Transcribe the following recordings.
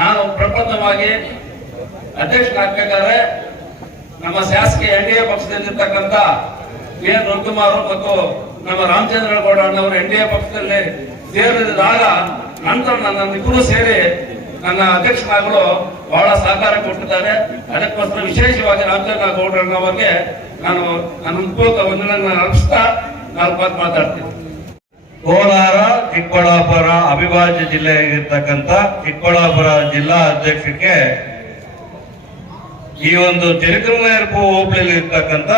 ನಾನು ಪ್ರಪ್ರಥಮವಾಗಿ ಅಧ್ಯಕ್ಷರಾಗಬೇಕಾದ್ರೆ ನಮ್ಮ ಶಾಸಕೀಯ NDA ಪಕ್ಷದಲ್ಲಿರ್ತಕ್ಕಂಥ ಎನ್ ರವಿಕುಮಾರ್ ಮತ್ತು ನಮ್ಮ ರಾಮಚಂದ್ರಗೌಡ ಅಣ್ಣವರು NDA ಪಕ್ಷದಲ್ಲಿ ಸೇರಿದಾಗ ನಂತರ ನನ್ನಿಬ್ಬರು ಸೇರಿ ನನ್ನ ಅಧ್ಯಕ್ಷರಾಗಲು ಬಹಳ ಸಹಕಾರ ಕೊಟ್ಟಿದ್ದಾರೆ. ಅದಕ್ಕೋಸ್ಕರ ವಿಶೇಷವಾಗಿ ರಾಮಚಂದ್ರ ಗೌಡರನ್ನವರಿಗೆ ನಾನು ನನ್ನ ಪೂರ್ವಕ ವಂದನೆಯನ್ನು ಅರ್ಪಿಸ್ತಾ ನಾನು ಮಾತಾಡ್ತೀನಿ. ಕೋಲಾರ ಚಿಕ್ಕಬಳ್ಳಾಪುರ ಅವಿಭಾಜ್ಯ ಜಿಲ್ಲೆಯಾಗಿರ್ತಕ್ಕಂಥ ಚಿಕ್ಕಬಳ್ಳಾಪುರ ಜಿಲ್ಲಾ ಅಧ್ಯಕ್ಷಕ್ಕೆ ಈ ಒಂದು ಚಿರಕಲ್ನೇರ್ಪು ಹೋಬಳಿಯಲ್ಲಿ ಇರ್ತಕ್ಕಂಥ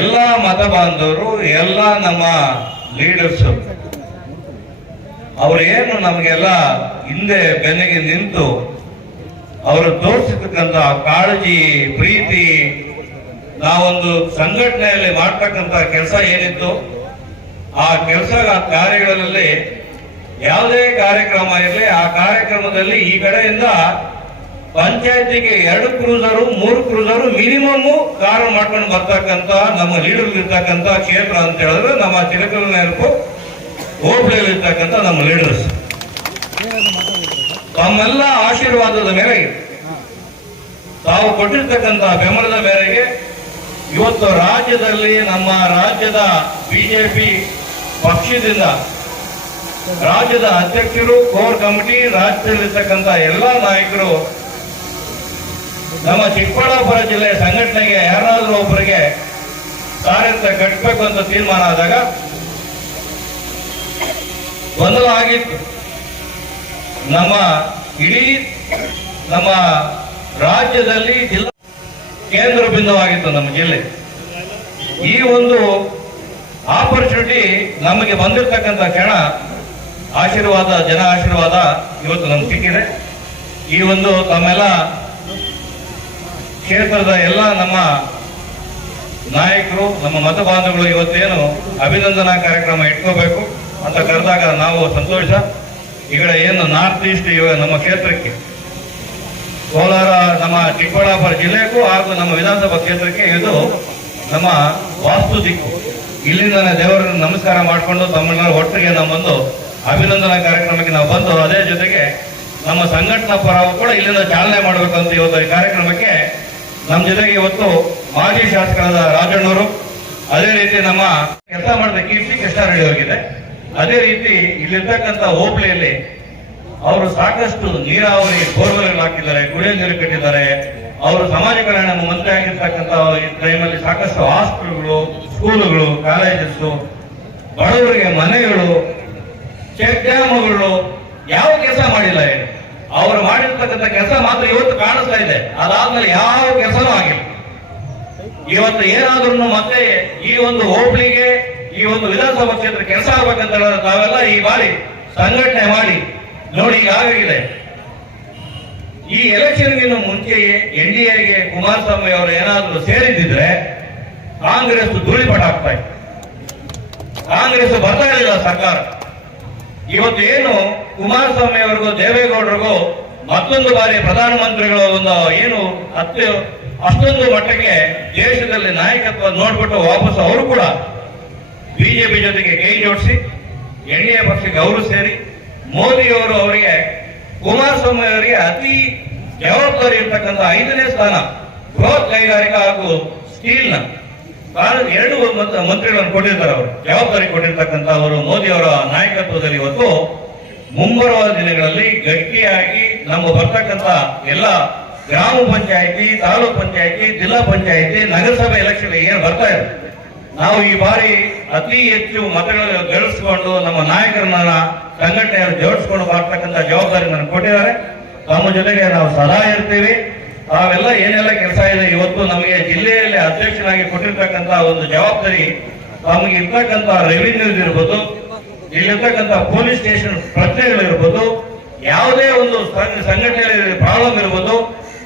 ಎಲ್ಲ ಮತ ಬಾಂಧವರು, ಎಲ್ಲ ನಮ್ಮ ಲೀಡರ್ಸ್ ಅವರೇನು ನಮಗೆಲ್ಲ ಹಿಂದೆ ಬೆನ್ನಿಗೆ ನಿಂತು ಅವರು ತೋರಿಸಿರ್ತಕ್ಕಂಥ ಕಾಳಜಿ, ಪ್ರೀತಿ, ನಾವೊಂದು ಸಂಘಟನೆಯಲ್ಲಿ ಮಾಡ್ತಕ್ಕಂಥ ಕೆಲಸ ಏನಿತ್ತು ಆ ಕೆಲಸ ಕಾರ್ಯಗಳಲ್ಲಿ ಯಾವುದೇ ಕಾರ್ಯಕ್ರಮ ಇರಲಿ, ಆ ಕಾರ್ಯಕ್ರಮದಲ್ಲಿ ಈ ಕಡೆಯಿಂದ ಪಂಚಾಯತಿಗೆ 2 ಕ್ರೂಸರು 3 ಕ್ರೂಸರು ಮಿನಿಮಮ್ ಕಾರು ಮಾಡ್ಕೊಂಡು ಬರ್ತಕ್ಕಂಥ ನಮ್ಮ ಲೀಡರ್ ಇರ್ತಕ್ಕಂಥ ಕ್ಷೇತ್ರ ಅಂತ ಹೇಳಿದ್ರೆ ನಮ್ಮ ಚಿರಕಲ್ನೇರ್ಪು ಹೋಬಳಿಯಲ್ಲಿ ಇರ್ತಕ್ಕಂಥ ನಮ್ಮ ಲೀಡರ್ಸ್ ತಮ್ಮೆಲ್ಲ ಆಶೀರ್ವಾದದ ಮೇರೆಗೆ, ತಾವು ಕೊಟ್ಟಿರ್ತಕ್ಕಂಥ ಬೆಂಬಲದ ಮೇರೆಗೆ ಇವತ್ತು ರಾಜ್ಯದಲ್ಲಿ ನಮ್ಮ ರಾಜ್ಯದ ಬಿಜೆಪಿ ಪಕ್ಷದಿಂದ ರಾಜ್ಯದ ಅಧ್ಯಕ್ಷರು, ಕೋರ್ ಕಮಿಟಿ, ರಾಜ್ಯದಲ್ಲಿರ್ತಕ್ಕಂಥ ಎಲ್ಲ ನಾಯಕರು ನಮ್ಮ ಚಿಕ್ಕಬಳ್ಳಾಪುರ ಜಿಲ್ಲೆಯ ಸಂಘಟನೆಗೆ ಯಾರಾದರೂ ಒಬ್ಬರಿಗೆ ಕಾರ್ಯಂತ ಕಟ್ಟಬೇಕು ಅಂತ ತೀರ್ಮಾನ ಆದಾಗ ಗೊಂದಲ ಆಗಿತ್ತು. ನಮ್ಮ ಇಡೀ ನಮ್ಮ ರಾಜ್ಯದಲ್ಲಿ ಜಿಲ್ಲಾ ಕೇಂದ್ರ ಬಿಂದುವಾಗಿತ್ತು ನಮ್ಮ ಜಿಲ್ಲೆ. ಈ ಒಂದು ಆಪರ್ಚುನಿಟಿ ನಮಗೆ ಬಂದಿರತಕ್ಕಂಥ ಕ್ಷಣ ಆಶೀರ್ವಾದ, ಜನ ಆಶೀರ್ವಾದ ಇವತ್ತು ನಮ್ಗೆ ಸಿಕ್ಕಿದೆ. ಈ ಒಂದು ತಮ್ಮೆಲ್ಲ ಕ್ಷೇತ್ರದ ಎಲ್ಲ ನಮ್ಮ ನಾಯಕರು, ನಮ್ಮ ಮತ ಬಾಂಧವರು ಇವತ್ತೇನು ಅಭಿನಂದನಾ ಕಾರ್ಯಕ್ರಮ ಇಟ್ಕೋಬೇಕು ಅಂತ ಕರೆದಾಗ ನಾವು ಸಂತೋಷ. ಈ ಕಡೆ ಏನು ನಾರ್ತ್ ಈಸ್ಟ್ ಇವಾಗ ನಮ್ಮ ಕ್ಷೇತ್ರಕ್ಕೆ ಕೋಲಾರ, ನಮ್ಮ ಚಿಕ್ಕಬಳ್ಳಾಪುರ ಜಿಲ್ಲೆಗೂ ಹಾಗೂ ನಮ್ಮ ವಿಧಾನಸಭಾ ಕ್ಷೇತ್ರಕ್ಕೆ ಇದು ನಮ್ಮ ವಾಸ್ತು ದಿಕ್ಕು. ಇಲ್ಲಿಂದ ದೇವರನ್ನು ನಮಸ್ಕಾರ ಮಾಡಿಕೊಂಡು ತಮ್ಮೆಲ್ಲರ ಒಟ್ಟಿಗೆ ನಾವು ಬಂದು ಅಭಿನಂದನಾ ಕಾರ್ಯಕ್ರಮಕ್ಕೆ ನಾವು ಬಂದು, ಅದೇ ಜೊತೆಗೆ ನಮ್ಮ ಸಂಘಟನಾ ಪರವು ಕೂಡ ಇಲ್ಲಿಂದ ಚಾಲನೆ ಮಾಡಬೇಕಂತ ಇವತ್ತು ಈ ಕಾರ್ಯಕ್ರಮಕ್ಕೆ ನಮ್ಮ ಜೊತೆಗೆ ಇವತ್ತು ಮಾಜಿ ಶಾಸಕರಾದ ರಾಜಣ್ಣವರು, ಅದೇ ರೀತಿ ನಮ್ಮ ಕೆಲಸ ಮಾಡಿದ ಕೀರ್ತಿ ಕೃಷ್ಣಾರೆಡ್ಡಿ ಅವರಿಗೆ, ಅದೇ ರೀತಿ ಇಲ್ಲಿರ್ತಕ್ಕಂಥ ಹೋಬಳಿಯಲ್ಲಿ ಅವರು ಸಾಕಷ್ಟು ನೀರಾವರಿ ಬೋರ್ವೆಲ್ ಹಾಕಿದ್ದಾರೆ, ಕುಡಿಯೋ ನೀರು ಕಟ್ಟಿದ್ದಾರೆ. ಅವರು ಸಮಾಜ ಕಲ್ಯಾಣ ಮಂತ್ರಿ ಆಗಿರ್ತಕ್ಕಂಥ ಈ ಟೈಮಲ್ಲಿ ಸಾಕಷ್ಟು ಹಾಸ್ಪಿಟಲ್ಗಳು, ಸ್ಕೂಲುಗಳು, ಕಾಲೇಜಸ್, ಬಡವರಿಗೆ ಮನೆಗಳು, ಚೆಕ್ ಡ್ಯಾಮ್ಗಳು ಯಾವ ಕೆಲಸ ಮಾಡಿಲ್ಲ. ಅವರು ಮಾಡಿರ್ತಕ್ಕಂಥ ಕೆಲಸ ಮಾತ್ರ ಇವತ್ತು ಕಾಣಿಸ್ತಾ ಇದೆ. ಅದಾದ್ಮೇಲೆ ಯಾವ ಕೆಲಸನೂ ಆಗಿಲ್ಲ. ಇವತ್ತು ಏನಾದ್ರೂ ಮತ್ತೆ ಈ ಒಂದು ಹೋಬಳಿಗೆ, ಈ ಒಂದು ವಿಧಾನಸಭಾ ಕ್ಷೇತ್ರ ಕೆಲಸ ಆಗ್ಬೇಕಂತ ಹೇಳಿದ್ರೆ ತಾವೆಲ್ಲ ಈ ಬಾರಿ ಸಂಘಟನೆ ಮಾಡಿ ನೋಡಿ. ಈಗ ಆಗಿದೆ ಈ ಎಲೆಕ್ಷನ್ಗಿನ್ನು ಮುಂಚೆಯೇ NDAಗೆ ಕುಮಾರಸ್ವಾಮಿ ಅವರು ಏನಾದರೂ ಸೇರಿದ್ರೆ ಕಾಂಗ್ರೆಸ್ ಧೂಳಿಪಟ ಆಗ್ತಾ ಇತ್ತು. ಕಾಂಗ್ರೆಸ್ ಬರ್ತಾ ಇರಲಿಲ್ಲ ಸರ್ಕಾರ. ಇವತ್ತು ಏನು ಕುಮಾರಸ್ವಾಮಿ ಅವರಿಗೂ ದೇವೇಗೌಡರಿಗೂ ಮತ್ತೊಂದು ಬಾರಿ ಪ್ರಧಾನಮಂತ್ರಿಗಳು ಒಂದು ಏನು ಅಷ್ಟೊಂದು ಮಟ್ಟಕ್ಕೆ ದೇಶದಲ್ಲಿ ನಾಯಕತ್ವ ನೋಡ್ಬಿಟ್ಟು ವಾಪಸ್ ಅವರು ಕೂಡ ಬಿಜೆಪಿ ಜೊತೆಗೆ ಕೈ ಜೋಡಿಸಿ NDA ಪಕ್ಷಕ್ಕೆ ಅವರು ಸೇರಿ ಮೋದಿಯವರು ಅವರಿಗೆ, ಕುಮಾರಸ್ವಾಮಿ ಅವರಿಗೆ ಅತಿ ಜವಾಬ್ದಾರಿ ಇರ್ತಕ್ಕಂಥ 5ನೇ ಸ್ಥಾನ ಬೃಹತ್ ಕೈಗಾರಿಕಾ ಹಾಗೂ ಸ್ಟೀಲ್ನ 2 ಮಂತ್ರಿಗಳನ್ನು ಕೊಟ್ಟಿರ್ತಾರೆ. ಅವರು ಜವಾಬ್ದಾರಿ ಕೊಟ್ಟಿರ್ತಕ್ಕಂಥ ಅವರು ಮೋದಿ ಅವರ ನಾಯಕತ್ವದಲ್ಲಿ ಇವತ್ತು ಮುಂಬರುವ ದಿನಗಳಲ್ಲಿ ಗಟ್ಟಿಯಾಗಿ ನಮ್ಮ ಬರ್ತಕ್ಕಂಥ ಎಲ್ಲ ಗ್ರಾಮ ಪಂಚಾಯಿತಿ, ತಾಲೂಕ್ ಪಂಚಾಯಿತಿ, ಜಿಲ್ಲಾ ಪಂಚಾಯಿತಿ, ನಗರಸಭೆ ಎಲೆಕ್ಷನ್ ಏನು ಬರ್ತಾ ಇದೆ, ನಾವು ಈ ಬಾರಿ ಅತಿ ಹೆಚ್ಚು ಮತಗಳನ್ನು ಗಳಿಸಿಕೊಂಡು ನಮ್ಮ ನಾಯಕರನ್ನ ಸಂಘಟನೆಯನ್ನು ಜೋಡಿಸಿಕೊಂಡು ಬರ್ತಕ್ಕಂಥ ಜವಾಬ್ದಾರಿ ನನಗೆ ಕೊಟ್ಟಿದ್ದಾರೆ. ತಮ್ಮ ಜೊತೆಗೆ ನಾವು ಸದಾ ಇರ್ತೀವಿ. ತಾವೆಲ್ಲ ಏನೆಲ್ಲ ಕೆಲಸ ಇದೆ ಇವತ್ತು ನಮಗೆ ಜಿಲ್ಲೆಯಲ್ಲಿ ಅಧ್ಯಕ್ಷನಾಗಿ ಕೊಟ್ಟಿರ್ತಕ್ಕಂಥ ಒಂದು ಜವಾಬ್ದಾರಿ, ತಮಗೆ ಇರ್ತಕ್ಕಂಥ ರೆವಿನ್ಯೂ ಇರ್ಬೋದು, ಇಲ್ಲಿರ್ತಕ್ಕಂಥ ಪೊಲೀಸ್ ಸ್ಟೇಷನ್ ಪ್ರಶ್ನೆಗಳಿರ್ಬೋದು, ಯಾವುದೇ ಒಂದು ಸಂಘಟನೆಯಲ್ಲಿ ಪ್ರಾಬ್ಲಮ್ ಇರ್ಬೋದು,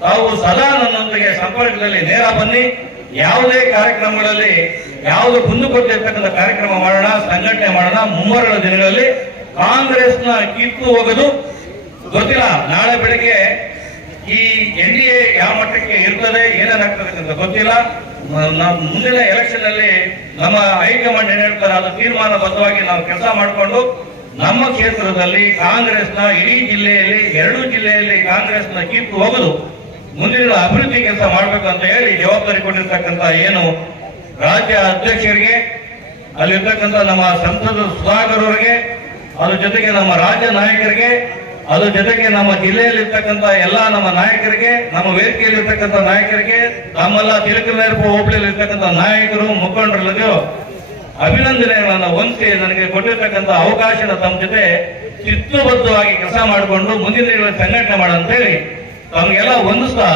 ತಾವು ಸದಾ ನನ್ನೊಂದಿಗೆ ಸಂಪರ್ಕದಲ್ಲಿ ನೇರ ಬನ್ನಿ. ಯಾವುದೇ ಕಾರ್ಯಕ್ರಮಗಳಲ್ಲಿ ಯಾವುದು ಕುಂದುಕೊಟ್ಟಿರ್ತಕ್ಕಂಥ ಕಾರ್ಯಕ್ರಮ ಮಾಡೋಣ, ಸಂಘಟನೆ ಮಾಡೋಣ. ಮುಂಬರುವ ದಿನಗಳಲ್ಲಿ ಕಾಂಗ್ರೆಸ್ನ ಕಿತ್ತು ಹೋಗೋದು ಗೊತ್ತಿಲ್ಲ. ನಾಳೆ ಬೆಳಗ್ಗೆ ಈ NDA ಯಾವ ಮಟ್ಟಕ್ಕೆ ಇರ್ತದೆ, ಏನೇನಾಗ್ತದೆ ಅಂತ ಗೊತ್ತಿಲ್ಲ. ಮುಂದಿನ ಎಲೆಕ್ಷನ್ ಅಲ್ಲಿ ನಮ್ಮ ಹೈಕಮಾಂಡ್ ಏನ್ ಹೇಳ್ತಾರೆ ಅದು ತೀರ್ಮಾನಬದ್ಧವಾಗಿ ನಾವು ಕೆಲಸ ಮಾಡಿಕೊಂಡು ನಮ್ಮ ಕ್ಷೇತ್ರದಲ್ಲಿ ಕಾಂಗ್ರೆಸ್ನ ಇಡೀ ಜಿಲ್ಲೆಯಲ್ಲಿ 2 ಜಿಲ್ಲೆಯಲ್ಲಿ ಕಾಂಗ್ರೆಸ್ನ ಕಿತ್ತು ಹೋಗಲು ಮುಂದಿನ ಅಭಿವೃದ್ಧಿ ಕೆಲಸ ಮಾಡಬೇಕು ಅಂತ ಹೇಳಿ ಜವಾಬ್ದಾರಿ ಕೊಟ್ಟಿರ್ತಕ್ಕಂಥ ಏನು ರಾಜ್ಯ ಅಧ್ಯಕ್ಷರಿಗೆ, ಅಲ್ಲಿರ್ತಕ್ಕಂಥ ನಮ್ಮ ಸಂಸದ ಸುಧಾಕರ್ ಅವರಿಗೆ, ಅದ್ರ ಜೊತೆಗೆ ನಮ್ಮ ರಾಜ್ಯ ನಾಯಕರಿಗೆ, ಅದ್ರ ಜೊತೆಗೆ ನಮ್ಮ ಜಿಲ್ಲೆಯಲ್ಲಿರ್ತಕ್ಕಂಥ ಎಲ್ಲ ನಮ್ಮ ನಾಯಕರಿಗೆ, ನಮ್ಮ ವೇದಿಕೆಯಲ್ಲಿರ್ತಕ್ಕಂಥ ನಾಯಕರಿಗೆ, ನಮ್ಮೆಲ್ಲ ತಿರುಕನೇರ್ಪು ಹೋಬಳಿಯಲ್ಲಿರ್ತಕ್ಕಂಥ ನಾಯಕರು, ಮುಖಂಡರಿಗೂ ಅಭಿನಂದನೆಗಳನ್ನು ಹೊಂದಿಸಿ ನನಗೆ ಕೊಟ್ಟಿರ್ತಕ್ಕಂಥ ಅವಕಾಶನ ತಮ್ಮ ಜೊತೆ ಚಿತ್ತಬದ್ಧವಾಗಿ ಕೆಲಸ ಮಾಡಿಕೊಂಡು ಮುಂದಿನ ದಿನಗಳಲ್ಲಿ ಸಂಘಟನೆ ಮಾಡಂತೇಳಿ ತಮಗೆಲ್ಲ ಹೊಂದಿಸ್ತಾ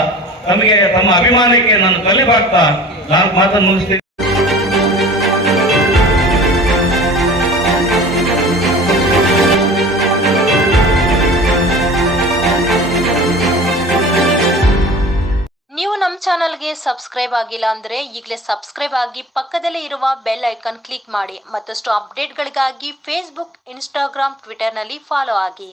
ತಮಗೆ ತಮ್ಮ ಅಭಿಮಾನಕ್ಕೆ ನಾನು ತಲೆಬಾಗ್ತಾ 4 ಮಾತನ್ನು ಮುಗಿಸ್ತೀನಿ. ನೀವು ನಮ್ಮ ಚಾನಲ್ಗೆ ಸಬ್ಸ್ಕ್ರೈಬ್ ಆಗಿಲ್ಲ ಅಂದ್ರೆ ಈಗಲೇ ಸಬ್ಸ್ಕ್ರೈಬ್ ಆಗಿ ಪಕ್ಕದಲ್ಲೇ ಇರುವ ಬೆಲ್ ಐಕಾನ್ ಕ್ಲಿಕ್ ಮಾಡಿ. ಮತ್ತಷ್ಟು ಅಪ್ಡೇಟ್ಗಳಿಗಾಗಿ ಫೇಸ್ಬುಕ್, ಇನ್ಸ್ಟಾಗ್ರಾಮ್, ಟ್ವಿಟರ್ನಲ್ಲಿ ಫಾಲೋ ಆಗಿ.